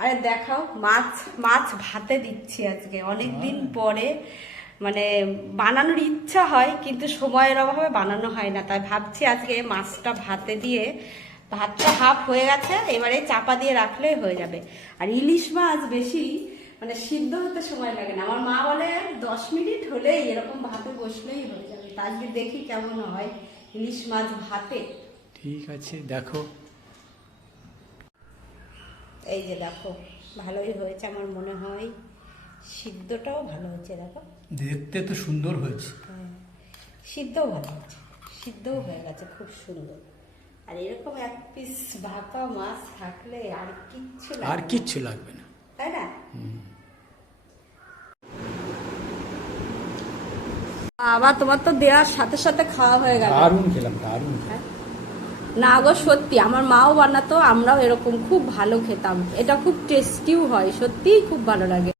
আরে দেখাও, মাছ মাছ ভাতে দিচ্ছি আজকে অনেকদিন পরে। মানে বানানোর ইচ্ছা হয় কিন্তু সময়ের অভাবে বানানো হয় না, তাই ভাবছি আজকে মাছটা ভাতে দিয়ে, ভাতটা হাফ হয়ে গেছে, এবারে চাপা দিয়ে রাখলেই হয়ে যাবে। আর ইলিশ মাছ বেশি মানে সিদ্ধ হতে সময় লাগে না, আমার মা বলে 10 মিনিট হলেই এরকম ভাতে বসলেই হয়ে যাবে। তা আজকে দেখি কেমন হয় ইলিশ মাছ ভাতে। ঠিক আছে, দেখো। এই যে দেখো, ভালোই হয়েছে আমার মনে হয়, সিদ্ধটাও ভালো হয়েছে। দেখো দেখতে তো সুন্দর হয়েছে। হ্যাঁ, সিদ্ধও ভালো হয়েছে, সিদ্ধও হয়ে গেছে খুব সুন্দর। আর এরকম এক পিস ভাপা মাছ থাকলে আর কিচ্ছু লাগবে আর না, কিচ্ছু লাগবে না। তাই না? আবার তোমার তো দেওয়ার সাথে সাথে খাওয়া হয়ে গেল। দারুণ খেলাম, দারুণ। হ্যাঁ? না গো সত্যি, আমার মাও বানাতো, আমরাও এরকম খুব ভালো খেতাম, এটা খুব টেস্টিও হয়, সত্যিই খুব ভালো লাগে।